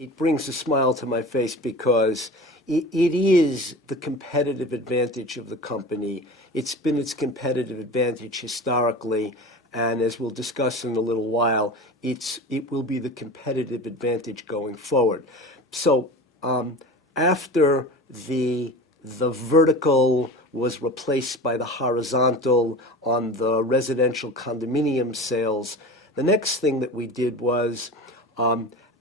It brings a smile to my face because it is the competitive advantage of the company. It's been its competitive advantage historically, and as we'll discuss in a little while, it will be the competitive advantage going forward. So after the vertical was replaced by the horizontal on the residential condominium sales, the next thing that we did was,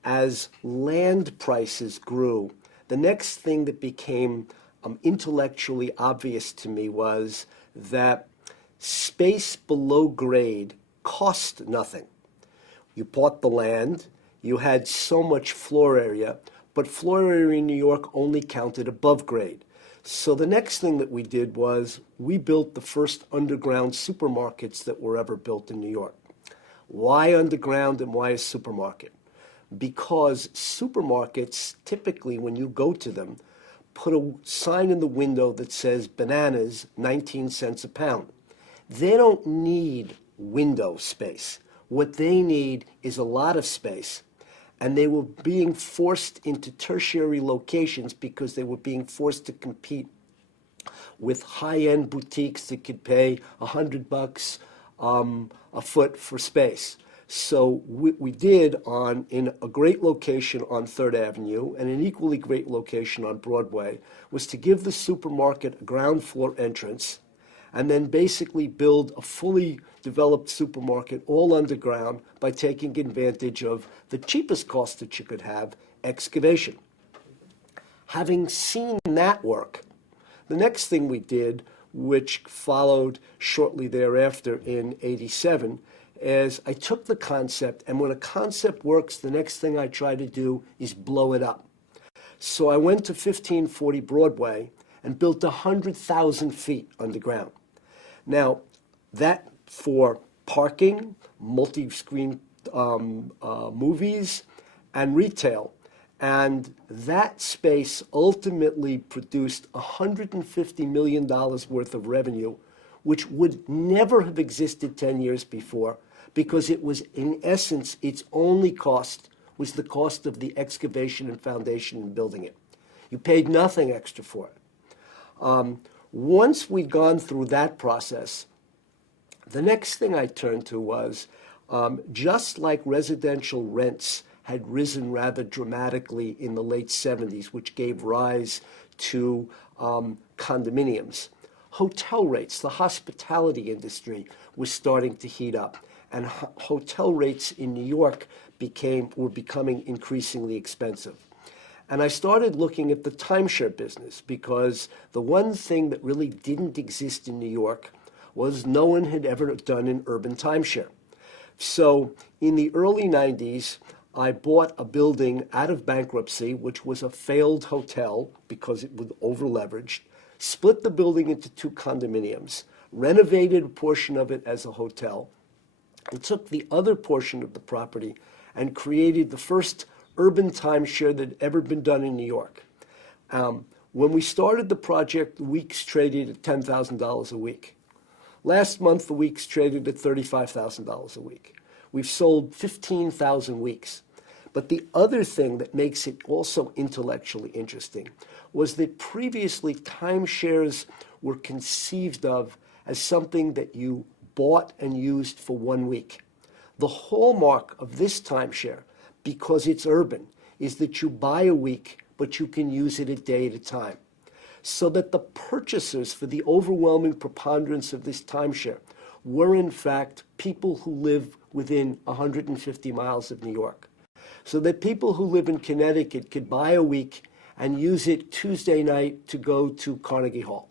as land prices grew, the next thing that became intellectually obvious to me was that space below grade cost nothing. You bought the land, you had so much floor area, but floor area in New York only counted above grade. So the next thing that we did was we built the first underground supermarkets that were ever built in New York. Why underground and why a supermarket? Because supermarkets, typically when you go to them, put a sign in the window that says bananas, 19 cents a pound. They don't need window space. What they need is a lot of space. And they were being forced into tertiary locations because they were being forced to compete with high-end boutiques that could pay $100 a foot for space. So what we did in a great location on 3rd Avenue and an equally great location on Broadway was to give the supermarket a ground floor entrance and then basically build a fully developed supermarket all underground by taking advantage of the cheapest cost that you could have, excavation. Having seen that work, the next thing we did, which followed shortly thereafter in '87, is I took the concept, and when a concept works, the next thing I try to do is blow it up. So I went to 1540 Broadway and built 100,000 feet underground. Now, that for parking, multi-screen movies, and retail. And that space ultimately produced $150 million worth of revenue, which would never have existed 10 years before, because it was, in essence, its only cost was the cost of the excavation and foundation and building it. You paid nothing extra for it. Once we'd gone through that process, the next thing I turned to was, just like residential rents had risen rather dramatically in the late 70s, which gave rise to condominiums, hotel rates, the hospitality industry was starting to heat up, and hotel rates in New York were becoming increasingly expensive. And I started looking at the timeshare business, because the one thing that really didn't exist in New York was no one had ever done an urban timeshare. So in the early 90s, I bought a building out of bankruptcy, which was a failed hotel because it was over-leveraged, split the building into 2 condominiums, renovated a portion of it as a hotel, and took the other portion of the property and created the first urban timeshare that had ever been done in New York. When we started the project, the weeks traded at $10,000 a week. Last month, the weeks traded at $35,000 a week. We've sold 15,000 weeks. But the other thing that makes it also intellectually interesting was that previously timeshares were conceived of as something that you bought and used for 1 week. The hallmark of this timeshare, because it's urban, is that you buy a week, but you can use it a day at a time. So that the purchasers for the overwhelming preponderance of this timeshare were in fact people who live within 150 miles of New York. So that people who live in Connecticut could buy a week and use it Tuesday night to go to Carnegie Hall.